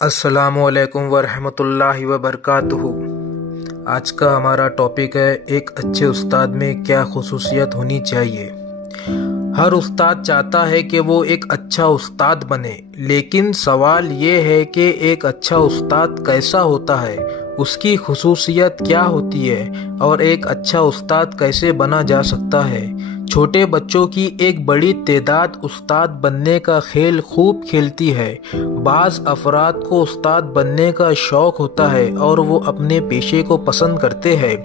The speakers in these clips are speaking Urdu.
السلام علیکم ورحمۃ اللہ وبرکاتہ۔ آج کا ہمارا ٹاپک ہے ایک اچھے استاد میں کیا خصوصیت ہونی چاہیے۔ ہر استاد چاہتا ہے کہ وہ ایک اچھا استاد بنے، لیکن سوال یہ ہے کہ ایک اچھا استاد کیسا ہوتا ہے، اس کی خصوصیت کیا ہوتی ہے اور ایک اچھا استاد کیسے بنا جا سکتا ہے۔ چھوٹے بچوں کی ایک بڑی تعداد استاد بننے کا کھیل خوب کھیلتی ہے۔ بعض افراد کو استاد بننے کا شوق ہوتا ہے اور وہ اپنے پیشے کو پسند کرتے ہیں۔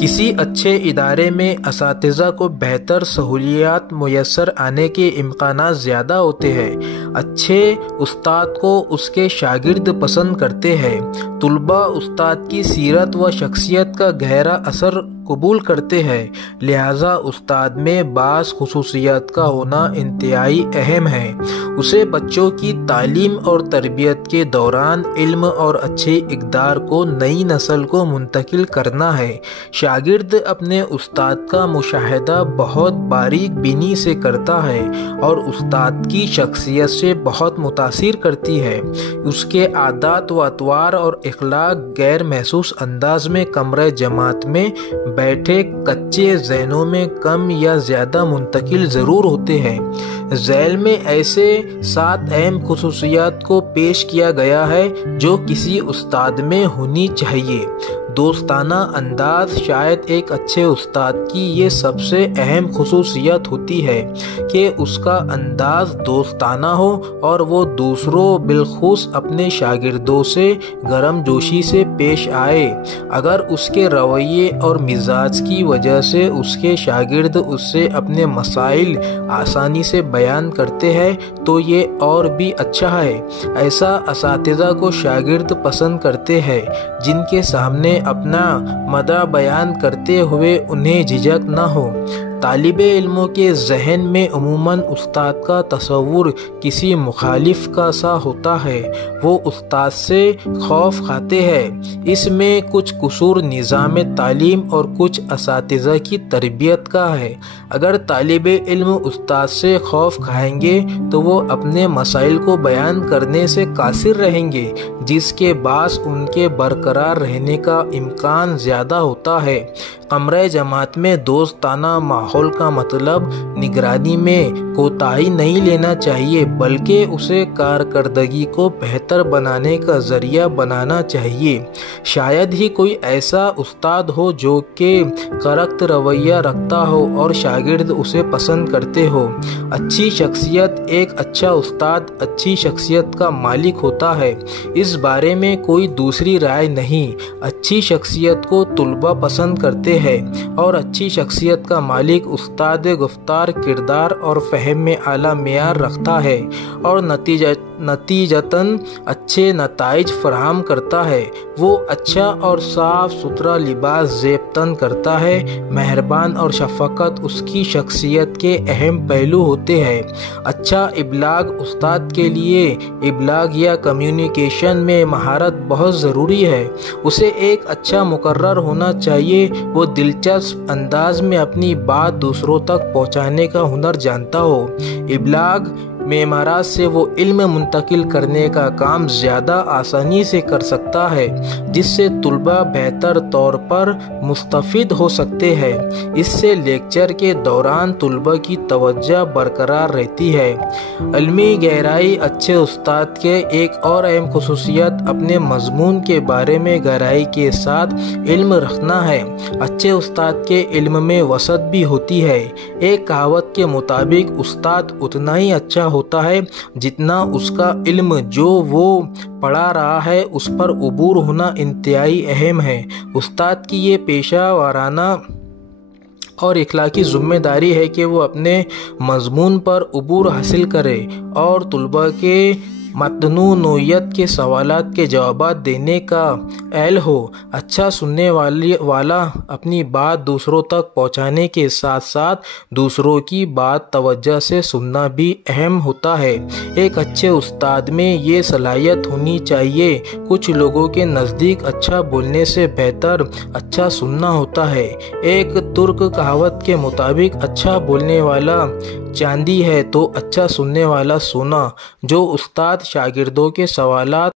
کسی اچھے ادارے میں اساتذہ کو بہتر سہولیات میسر آنے کے امکانات زیادہ ہوتے ہیں۔ اچھے استاد کو اس کے شاگرد پسند کرتے ہیں۔ طلباء استاد کی سیرت و شخصیت کا گہرا اثر قبول کرتے ہیں، لہذا استاد میں بعض خصوصیات کا ہونا انتہائی اہم ہے۔ اسے بچوں کی تعلیم اور تربیت کے دوران علم اور اچھے اقدار کو نئی نسل کو منتقل کرنا ہے۔ شاگرد اپنے استاد کا مشاہدہ بہت باریک بینی سے کرتا ہے اور استاد کی شخصیت سے بہت متاثر کرتی ہے۔ اس کے عادات و اطوار اور اخلاق غیر محسوس انداز میں کمرہ جماعت میں بیٹھے کچے ذہنوں میں کم یا زیادہ منتقل ضرور ہوتے ہیں۔ ذیل میں ایسے 7 اہم خصوصیات کو پیش کیا گیا ہے جو کسی استاد میں ہونی چاہیے۔ دوستانہ انداز شاید ایک اچھے استاد کی یہ سب سے اہم خصوصیت ہوتی ہے کہ اس کا انداز دوستانہ ہو اور وہ دوسروں بالخصوص اپنے شاگردوں سے گرم جوشی سے پیش آئے۔ اگر اس کے رویے اور مزاج کی وجہ سے اس کے شاگرد اس سے اپنے مسائل آسانی سے بیان کرتے ہیں تو یہ اور بھی اچھا ہے۔ ایسا اساتذہ کو شاگرد پسند کرتے ہیں جن کے سامنے اپنا مدعا بیان کرتے ہوئے انہیں جھجک نہ ہو۔ طالب علموں کے ذہن میں عموماً استاد کا تصور کسی مخالف کا سا ہوتا ہے۔ وہ استاد سے خوف کھاتے ہیں۔ اس میں کچھ قصور نظام تعلیم اور کچھ اساتذہ کی تربیت کا ہے۔ اگر طالب علم استاد سے خوف کھائیں گے تو وہ اپنے مسائل کو بیان کرنے سے قاصر رہیں گے، جس کے باعث ان کے برقرار رہنے کا امکان زیادہ ہوتا ہے۔ کمرہ جماعت میں دوستانہ ماحول کا مطلب نگرانی میں کوتاہی نہیں لینا چاہیے، بلکہ اسے کارکردگی کو بہتر بنانے کا ذریعہ بنانا چاہیے۔ شاید ہی کوئی ایسا استاد ہو جو کہ کرخت رویہ رکھتا ہو اور شاگرد اسے پسند کرتے ہو۔ اچھی شخصیت ایک اچھا استاد اچھی شخصیت کا مالک ہوتا ہے، اس بارے میں کوئی دوسری رائے نہیں۔ اچھی شخصیت کو طلباء پسند کرتے ہیں اور اچھی شخصیت کا مالک استاد گفتار، کردار اور فہم میں اعلیٰ معیار رکھتا ہے اور نتیجتاً اچھے نتائج فراہم کرتا ہے۔ وہ اچھا اور صاف ستھرا لباس زیب تن کرتا ہے۔ مہربان اور شفقت اس کی شخصیت کے اہم پہلو ہوتے ہیں۔ اچھا ابلاغ استاد کے لیے ابلاغ یا کمیونیکیشن میں مہارت بہت ضروری ہے۔ اسے ایک اچھا مقرر ہونا چاہیے۔ وہ دلچسپ انداز میں اپنی بات دوسروں تک پہنچانے کا ہنر جانتا ہو۔ ابلاغ معمارات سے وہ علم منتقل کرنے کا کام زیادہ آسانی سے کر سکتا ہے، جس سے طلباء بہتر طور پر مستفید ہو سکتے ہیں۔ اس سے لیکچر کے دوران طلباء کی توجہ برقرار رہتی ہے۔ علمی گہرائی اچھے استاد کے ایک اور اہم خصوصیت اپنے مضمون کے بارے میں گہرائی کے ساتھ علم رکھنا ہے۔ اچھے استاد کے علم میں وسعت بھی ہوتی ہے۔ ایک کہاوت کے مطابق استاد اتنا ہی اچھا ہوتا ہے جتنا اس کا علم جو وہ پڑھا رہا ہے اس پر عبور ہونا انتہائی اہم ہے۔ استاد کی یہ پیشہ ورانہ اور اخلاقی ذمہ داری ہے کہ وہ اپنے مضمون پر عبور حاصل کرے اور طلباء کے متنوع نوعیت کے سوالات کے جوابات دینے کا اہل ہو۔ اچھا سننے والا اپنی بات دوسروں تک پہنچانے کے ساتھ ساتھ دوسروں کی بات توجہ سے سننا بھی اہم ہوتا ہے۔ ایک اچھے استاد میں یہ صلاحیت ہونی چاہیے۔ کچھ لوگوں کے نزدیک اچھا بولنے سے بہتر اچھا سننا ہوتا ہے۔ ایک ترک کہاوت کے مطابق اچھا بولنے والا چاندی ہے تو اچھا سننے والا سونا۔ جو استاد شاگردوں کے سوالات